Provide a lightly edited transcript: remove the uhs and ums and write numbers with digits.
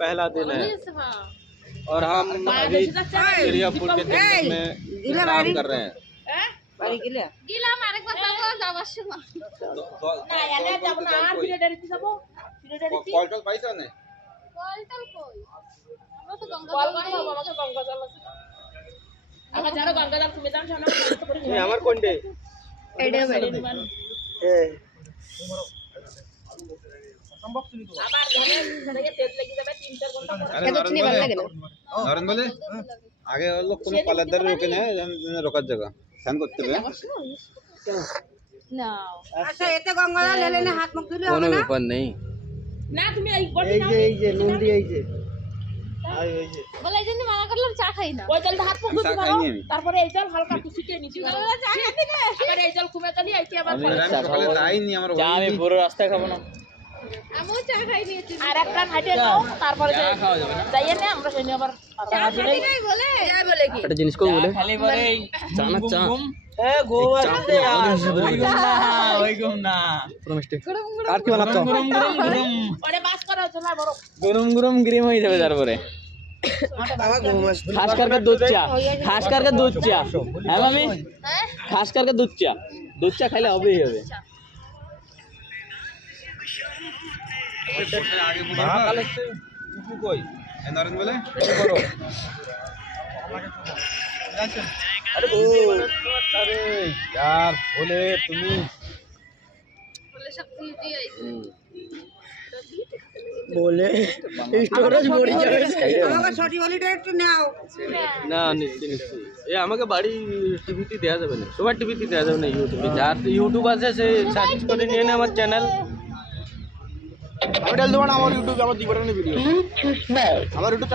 पहला दिन है और हम अभी चिड़ियापुर के जंगल में विश्राम कर रहे हैं। গিলা মারে কথা বল যাবার সময় না এনে যাব না আর ফিরে ডেরিতে যাব ফিরে ডেরিতে কল পাইছো না কলটাল কই আমরা তো গঙ্গা কল করে বাবা আমাকে গঙ্গা জল আছে আমার যারা গঙ্গা জল তুমি জানো না এই আমার কোনটে এডে বেড়ে আবার ধরে তেল লেগে যাবে 3-4 ঘন্টা नरेंद्र बोले आगे और लोग कोनो पालदार रोके ना रोकात जगह ध्यान করতে হবে না আচ্ছা এতে গঙ্গা জল লেলে না হাত মুখ ধুলে হবে কোনো না ব্যাপার নেই না তুমি এই বডি নাও এই যে লুন্ডি এই যে আই ওই যে বলে জন্য মানা করলাম চা খাই না ওই জল হাত মুখ ধুতে পারো খাইনি আমি। তারপরে এই জল হালকা কুচিকে নিচে দাও চা খাইতে না আবার এই জল কুমে গলি আইতে আবার আমি সকালে যাইনি আমার চা আমি পুরো রাস্তায় খাবো না। আমিও চা খাই নিয়েছি আর একটা হাইটে নাও তারপরে যাইয়ে না আমরা সেই আবার চা খাই নাই বলে যাই বলে কি একটা জিনিস কই বলে খালি পরে চা না চা এ গোয়া আছে ওইরকম না পুরো মিষ্টি আর কি বানাচ্ছো গরম গরম গরম ওরে বাস করা হচ্ছে না বড় গরম গরম গ্রিম হয়ে যাবে তারপরে खास करके दूध चा खास करके दूध चा है मामी खास करके दूध चा खाइले হবে ही হবে आगे महाकाल से कोई नरेंद्र बोले करो अरे यार बोले তুমি বলে শক্তি দিয়ে আইছে बोले স্টোরেজ ভরে যাবে আমাকে ছটি বলিটা একটু নাও না নিশ্চয় নিশ্চয় এ আমাকে বাড়ি টিভিতে দেয়া যাবে না সবার টিভিতে দেয়া যাবে না ইউটিউবে যার ইউটিউব আছে সে সার্চ করে নিয়ে না আমার চ্যানেল আমি ডাল দেবো না আমার ইউটিউবে আমার দিবার ভিডিও আমার ইউটিউব